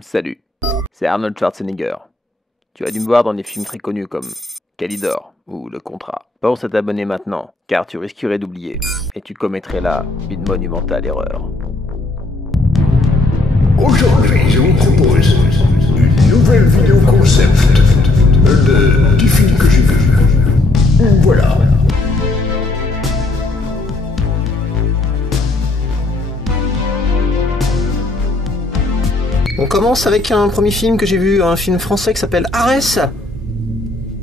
Salut, c'est Arnold Schwarzenegger. Tu as dû me voir dans des films très connus comme Calidor ou Le Contrat. Pense à t'abonner maintenant, car tu risquerais d'oublier, et tu commettrais là une monumentale erreur. Aujourd'hui, je vous propose une nouvelle vidéo concept du film que j'ai vu. Voilà. On commence avec un premier film que j'ai vu, un film français qui s'appelle Arès.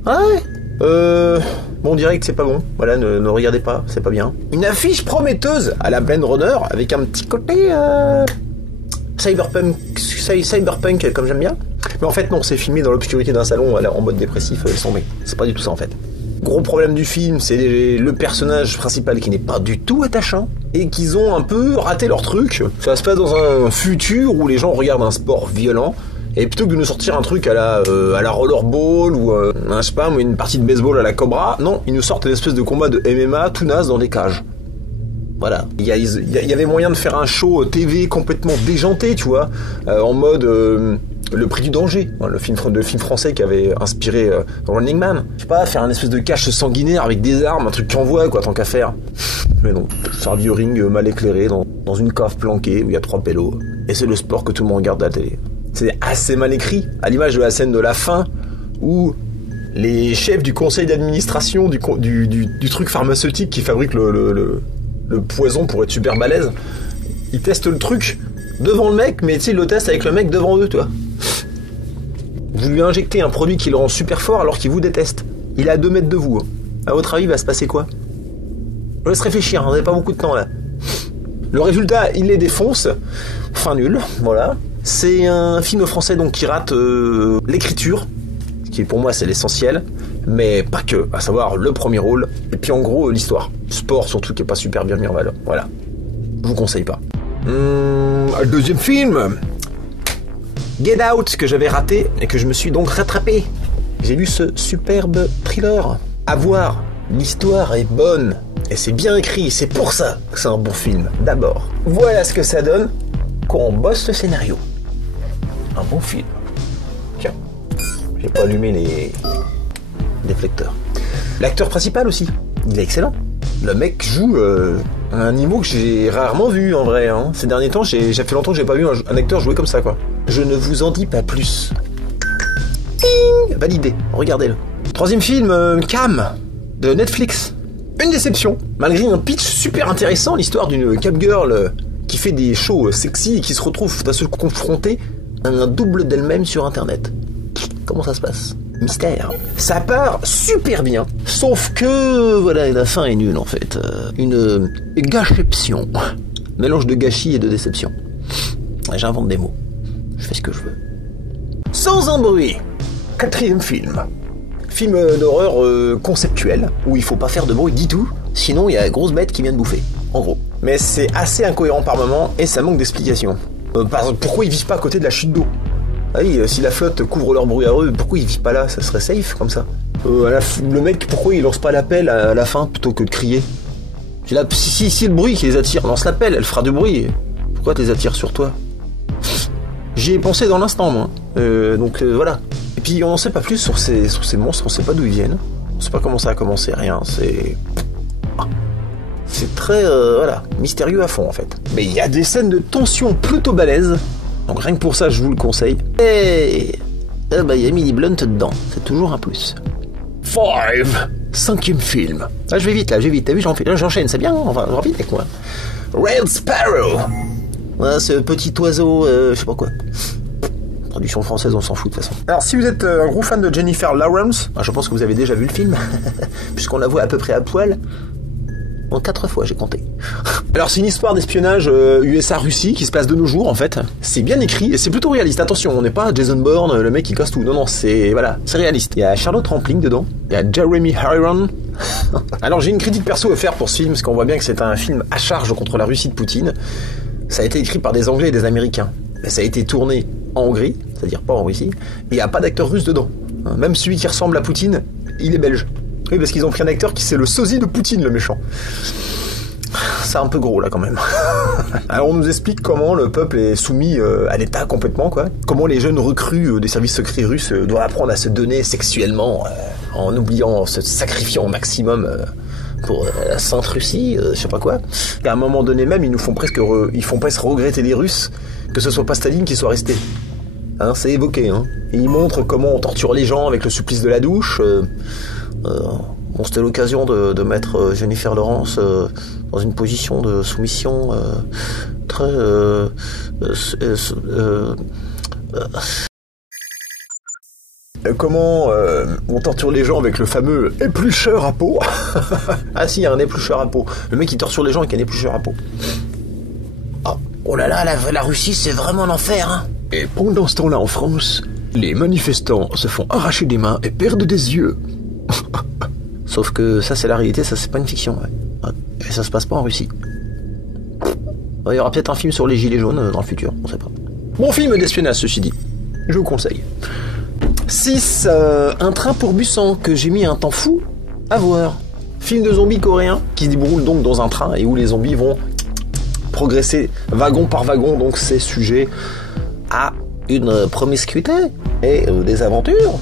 Ah ouais. Bon, on dirait que c'est pas bon. Voilà, ne regardez pas, c'est pas bien. Une affiche prometteuse à la Blade Runner avec un petit côté cyberpunk comme j'aime bien. Mais en fait non, c'est filmé dans l'obscurité d'un salon en mode dépressif, sombré. C'est pas du tout ça en fait. Gros problème du film, c'est le personnage principal qui n'est pas du tout attachant et qu'ils ont un peu raté leur truc. Ça se passe dans un futur où les gens regardent un sport violent et plutôt que de nous sortir un truc à la rollerball ou je sais pas, une partie de baseball à la Cobra, non, ils nous sortent une espèce de combat de MMA tout naze dans des cages. Voilà. Il y avait moyen de faire un show TV complètement déjanté, tu vois, en mode Le Prix du Danger, le film français qui avait inspiré Running Man. Je sais pas, faire un espèce de cache sanguinaire avec des armes, un truc qui envoie, quoi, tant qu'à faire. Mais non, c'est un vieux ring mal éclairé dans une cave planquée où il y a 3 pélos. Et c'est le sport que tout le monde regarde à la télé. C'est assez mal écrit, à l'image de la scène de la fin où les chefs du conseil d'administration du truc pharmaceutique qui fabrique le poison pour être super balèze, ils testent le truc devant le mec, mais tu sais, ils le testent avec le mec devant eux, toi. Vous lui injectez un produit qui le rend super fort alors qu'il vous déteste. Il est à 2 mètres de vous. À votre avis, il va se passer quoi? Je laisse réfléchir, on n'avait pas beaucoup de temps là. Le résultat, il les défonce. Fin nul, voilà. C'est un film français donc qui rate l'écriture, ce qui pour moi c'est l'essentiel, mais pas que, à savoir le premier rôle, et puis en gros l'histoire. Sport surtout qui est pas super bien mis en valeur. Voilà. Je vous conseille pas. Le deuxième film, Get Out, que j'avais raté et que je me suis donc rattrapé. J'ai vu ce superbe thriller. À voir, l'histoire est bonne et c'est bien écrit, c'est pour ça que c'est un bon film. D'abord, voilà ce que ça donne quand on bosse le scénario. Un bon film. Tiens, j'ai pas allumé les déflecteurs. L'acteur principal aussi, il est excellent. Le mec joue un niveau que j'ai rarement vu en vrai. Hein. Ces derniers temps, j'ai fait longtemps que j'ai pas vu un acteur jouer comme ça, quoi. Je ne vous en dis pas plus. Ting, validé, regardez-le. Troisième film, Cam, de Netflix. Une déception, malgré un pitch super intéressant, l'histoire d'une Cap Girl qui fait des shows sexy et qui se retrouve d'un seul coup confrontée à un double d'elle-même sur internet. Comment ça se passe? Mystère. Ça part super bien, sauf que voilà, la fin est nulle en fait. Une gâcheption. Mélange de gâchis et de déception. J'invente des mots. Je fais ce que je veux. Sans un bruit. Quatrième film. Film d'horreur conceptuel, où il faut pas faire de bruit du tout, sinon il y a une grosse bête qui vient de bouffer, en gros. Mais c'est assez incohérent par moment, et ça manque d'explication. Par exemple, pourquoi ils vivent pas à côté de la chute d'eau? Ah oui, si la flotte couvre leur bruit à eux, pourquoi ils vivent pas là? Ça serait safe comme ça. Le mec, pourquoi il lance pas l'appel à la fin plutôt que de crier? Si le bruit qui les attire, lance l'appel, elle fera du bruit. Pourquoi tu les attires sur toi? J'y ai pensé dans l'instant, moi. Donc voilà. Et puis on sait pas plus sur ces monstres, on sait pas d'où ils viennent. On sait pas comment ça a commencé, rien. C'est très voilà, mystérieux à fond en fait. Mais il y a des scènes de tension plutôt balèzes. Donc rien que pour ça, je vous le conseille. Et il y a Emily Blunt dedans. C'est toujours un plus. 5e film. Ah, je vais vite là, T'as vu, j'enchaîne, c'est bien, on va vite avec moi. Red Sparrow. Voilà, ce petit oiseau, je sais pas quoi. Production française, on s'en fout de toute façon. Alors, si vous êtes un gros fan de Jennifer Lawrence, je pense que vous avez déjà vu le film, puisqu'on la voit à peu près à poil. En 4 fois, j'ai compté. Alors, c'est une histoire d'espionnage USA-Russie qui se passe de nos jours, en fait. C'est bien écrit et c'est plutôt réaliste. Attention, on n'est pas Jason Bourne, le mec qui casse tout. Non, c'est réaliste. Il y a Charlotte Rampling dedans. Il y a Jeremy Irons. Alors, j'ai une critique perso à faire pour ce film, parce qu'on voit bien que c'est un film à charge contre la Russie de Poutine. Ça a été écrit par des Anglais et des Américains. Mais ça a été tourné en Hongrie, c'est-à-dire pas en Russie. Et il n'y a pas d'acteur russe dedans. Même celui qui ressemble à Poutine, il est belge. Oui, parce qu'ils ont pris un acteur qui c'est le sosie de Poutine, le méchant. ça un peu gros là quand même. Alors on nous explique comment le peuple est soumis à l'État complètement, quoi. Comment les jeunes recrues des services secrets russes doivent apprendre à se donner sexuellement en se sacrifiant au maximum pour la Sainte Russie, je sais pas quoi. Et à un moment donné même, ils font presque regretter les Russes que ce soit pas Staline qui soit resté. Hein, c'est évoqué. Hein. Et ils montrent comment on torture les gens avec le supplice de la douche. Bon, c'était l'occasion de mettre Jennifer Lawrence dans une position de soumission très... Comment on torture les gens avec le fameux éplucheur à peau. Ah si, il y a un éplucheur à peau. Le mec il torture les gens avec un éplucheur à peau. Oh là là, la Russie c'est vraiment l'enfer, hein. Et pendant ce temps-là en France, les manifestants se font arracher des mains et perdent des yeux. Sauf que ça c'est la réalité, ça c'est pas une fiction, ouais. Et ça se passe pas en Russie. Il y aura peut-être un film sur les gilets jaunes dans le futur, on sait pas. Bon film d'espionnage ceci dit, je vous conseille. 6. Un train pour Busan, que j'ai mis un temps fou à voir. Film de zombies coréen qui se déroule donc dans un train et où les zombies vont progresser wagon par wagon, donc c'est sujet à une promiscuité et des aventures.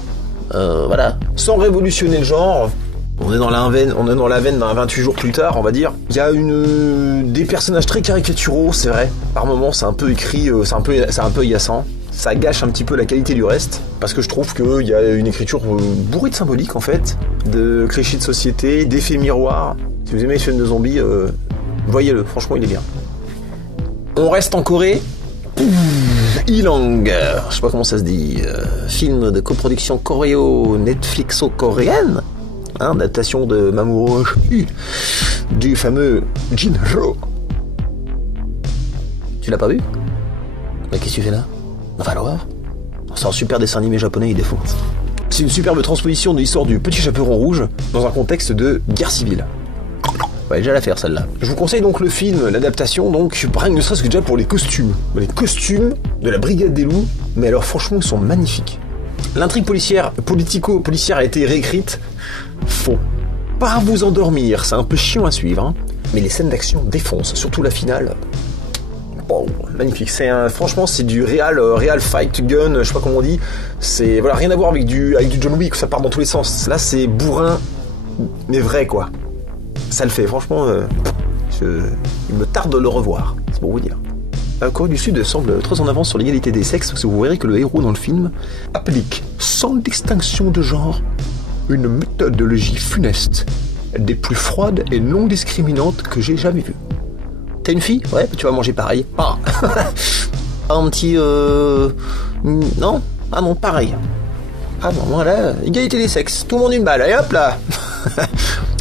Voilà. Sans révolutionner le genre, on est dans la veine d'un 28 jours plus tard, on va dire. Il y a des personnages très caricaturaux, c'est vrai. Par moments, c'est un peu écrit, c'est un peu agaçant. Ça gâche un petit peu la qualité du reste, parce que je trouve qu'il y a une écriture bourrée de symbolique en fait, de clichés de société, d'effets miroirs. Si vous aimez les films de zombies, voyez-le, franchement il est bien. On reste en Corée. Ilang, je sais pas comment ça se dit, film de coproduction coréo-netflixo-coréenne, hein, adaptation de Mamoru Oshii, du fameux Jinro. Tu l'as pas vu? Mais qu'est-ce que tu fais là? Va le voir. C'est un super dessin animé japonais, il défonce. C'est une superbe transposition de l'histoire du Petit Chaperon Rouge dans un contexte de guerre civile. Ouais, déjà la faire celle-là. Je vous conseille donc le film, l'adaptation, donc rien que ne serait-ce que déjà pour les costumes. Les costumes de la Brigade des Loups, mais alors franchement ils sont magnifiques. L'intrigue politico-policière a été réécrite. Faut pas vous endormir, c'est un peu chiant à suivre, hein. Mais les scènes d'action défoncent, surtout la finale. Wow, magnifique. Franchement, c'est du real fight gun, je sais pas comment on dit. C'est voilà, rien à voir avec du John Wick, ça part dans tous les sens. Là, c'est bourrin, mais vrai quoi. Ça le fait. Franchement, il me tarde de le revoir. C'est pour vous dire. La Corée du Sud semble très en avance sur l'égalité des sexes, parce que vous verrez que le héros dans le film applique sans distinction de genre une méthodologie funeste, des plus froides et non discriminantes que j'ai jamais vues. T'es une fille? Ouais, tu vas manger pareil. Ah. Un petit... Non? Ah non, pareil. Ah non, voilà, égalité des sexes. Tout le monde une balle, allez hop là.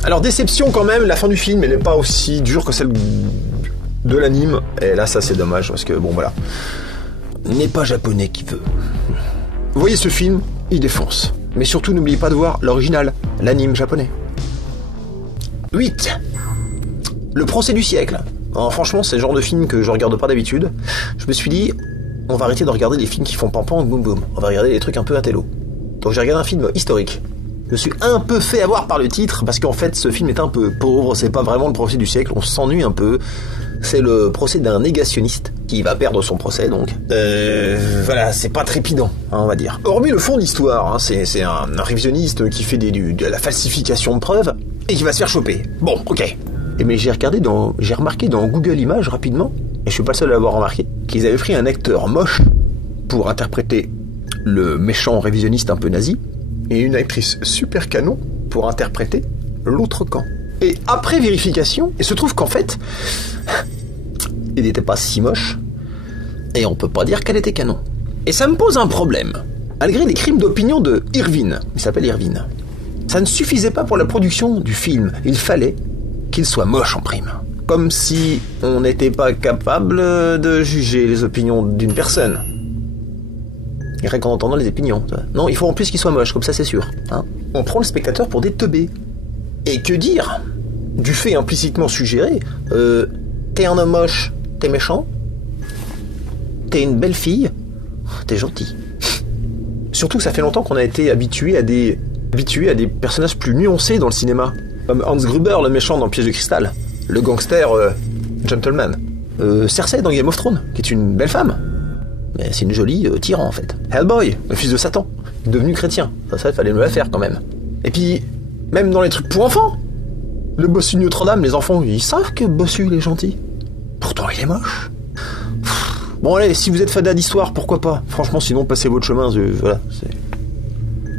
Alors déception quand même, la fin du film, elle n'est pas aussi dure que celle de l'anime. Et là, ça c'est dommage, parce que bon voilà. N'est pas japonais qui veut. Vous voyez ce film, il défonce. Mais surtout, n'oubliez pas de voir l'original, l'anime japonais. 8. Le procès du siècle. Alors, franchement, c'est le genre de film que je regarde pas d'habitude. Je me suis dit, on va arrêter de regarder les films qui font pam-pam, boum boum. On va regarder les trucs un peu intello. Donc j'ai regardé un film historique. Je me suis un peu fait avoir par le titre, parce qu'en fait, ce film est un peu pauvre, c'est pas vraiment le procès du siècle, on s'ennuie un peu. C'est le procès d'un négationniste, qui va perdre son procès, donc. Voilà, c'est pas trépidant, hein, on va dire. Hormis le fond de l'histoire, hein, c'est un révisionniste qui fait de la falsification de preuves, et qui va se faire choper. Bon, ok. Mais j'ai remarqué dans Google Images rapidement, et je suis pas le seul à l'avoir remarqué, qu'ils avaient pris un acteur moche pour interpréter le méchant révisionniste un peu nazi, et une actrice super canon pour interpréter l'autre camp. Et après vérification, il se trouve qu'en fait, il n'était pas si moche, et on peut pas dire qu'elle était canon. Et ça me pose un problème. Malgré les crimes d'opinion de Irvine, il s'appelle Irvine, ça ne suffisait pas pour la production du film, il fallait qu'il soit moche en prime. Comme si on n'était pas capable de juger les opinions d'une personne. Rien qu'en entendant les opinions. Non, il faut en plus qu'il soit moche, comme ça c'est sûr. Hein. On prend le spectateur pour des teubés. Et que dire du fait implicitement suggéré, t'es un homme moche, t'es méchant. T'es une belle fille, t'es gentil. Surtout que ça fait longtemps qu'on a été habitué à des personnages plus nuancés dans le cinéma. Comme Hans Gruber, le méchant dans Piège de cristal. Le gangster Gentleman. Cersei dans Game of Thrones, qui est une belle femme. Mais c'est une jolie tyran en fait. Hellboy, le fils de Satan, devenu chrétien. Ça, il fallait me la faire quand même. Et puis, même dans les trucs pour enfants, le bossu de Notre-Dame, les enfants, ils savent que bossu il est gentil. Pourtant il est moche. Bon allez, si vous êtes fan d'histoire, pourquoi pas. Franchement, sinon passez votre chemin, voilà,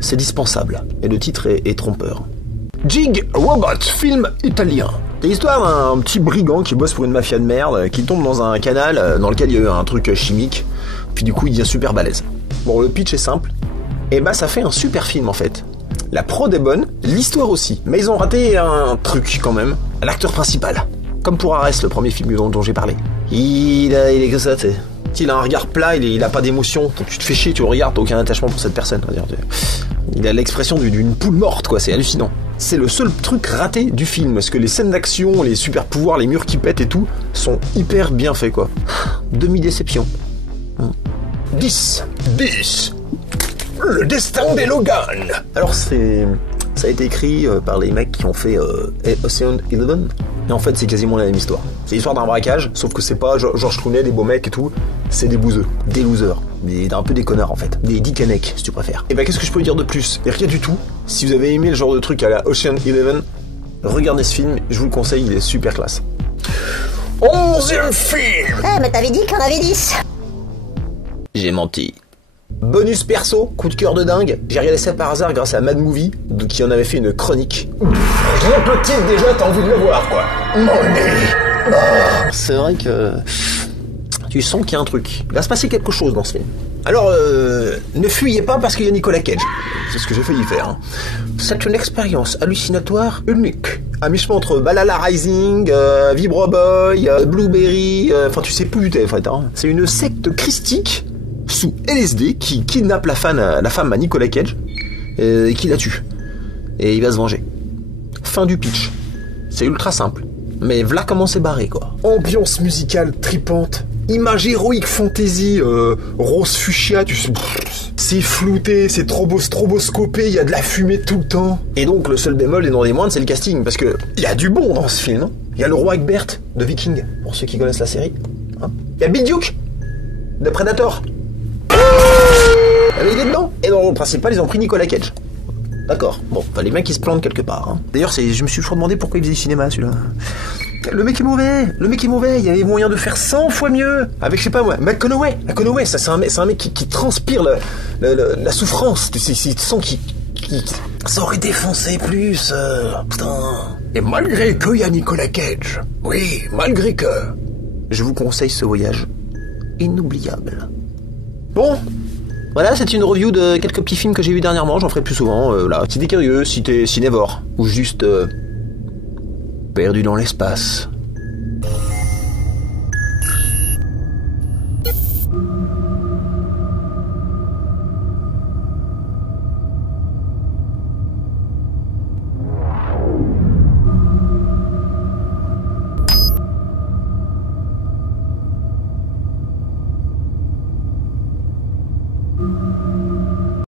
c'est dispensable. Et le titre est trompeur. Jig Robot, film italien. C'est l'histoire d'un petit brigand qui bosse pour une mafia de merde, qui tombe dans un canal dans lequel il y a eu un truc chimique, puis du coup il devient super balèze. Bon, le pitch est simple, et bah ça fait un super film en fait. La prod est bonne, l'histoire aussi, mais ils ont raté un truc quand même, l'acteur principal. Comme pour Arès, le premier film dont j'ai parlé. Il est que ça, tu sais. Il a un regard plat, il a pas d'émotion, donc tu te fais chier, tu le regardes, t'as aucun attachement pour cette personne. Il a l'expression d'une poule morte, quoi, c'est hallucinant. C'est le seul truc raté du film, parce que les scènes d'action, les super pouvoirs, les murs qui pètent et tout, sont hyper bien faits, quoi. Demi-déception. 10. Le destin des Logan. Alors ça a été écrit par les mecs qui ont fait Ocean 11. Et en fait, c'est quasiment la même histoire. C'est l'histoire d'un braquage, sauf que c'est pas George Clooney, des beaux mecs et tout. C'est des bouseux, des losers, un peu des connards en fait. Des dickenecs, si tu préfères. Et bah, qu'est-ce que je peux dire de plus? Et rien du tout. Si vous avez aimé le genre de truc à la Ocean 11, regardez ce film, je vous le conseille, il est super classe. 11e film. Mais t'avais dit qu'on avait 10. J'ai menti. Bonus perso, coup de cœur de dingue, j'ai regardé ça par hasard grâce à Mad Movie, qui en avait fait une chronique. Rien que titre déjà, t'as envie de le voir, quoi. C'est vrai que tu sens qu'il y a un truc. Il va se passer quelque chose dans ce film. Alors, ne fuyez pas parce qu'il y a Nicolas Cage. C'est ce que j'ai failli faire. Hein. C'est une expérience hallucinatoire unique. À mi-chemin entre Balala Rising, Vibro Boy, Blueberry, enfin tu sais plus, en fait. Hein. C'est une secte christique sous LSD qui kidnappe la femme à Nicolas Cage et qui la tue. Et il va se venger. Fin du pitch. C'est ultra simple. Mais voilà comment c'est barré, quoi. Ambiance musicale tripante. Image héroïque fantasy, rose fuchsia, c'est flouté, c'est stroboscopé, il y a de la fumée tout le temps. Et donc le seul bémol et non des moindres, c'est le casting, parce que il y a du bon dans ce film. Il y a le roi Egbert de Viking, pour ceux qui connaissent la série. Il y a Bill Duke de Predator. Il est dedans. Et dans le rôle principal, ils ont pris Nicolas Cage. D'accord. Bon, les mecs ils se plantent quelque part. Hein. D'ailleurs, je me suis toujours demandé pourquoi il faisait du cinéma, celui-là. Le mec est mauvais. Il y avait moyen de faire 100 fois mieux. Avec, je sais pas moi, McConaughey, ça c'est un mec qui transpire la souffrance. Tu sens qu'il ça aurait défoncé plus. Putain. Et malgré que il y a Nicolas Cage. Oui, malgré que. Je vous conseille ce voyage inoubliable. Bon. Voilà, c'est une review de quelques petits films que j'ai vus dernièrement, j'en ferai plus souvent. Si t'es curieux, si t'es cinévore, ou juste perdu dans l'espace.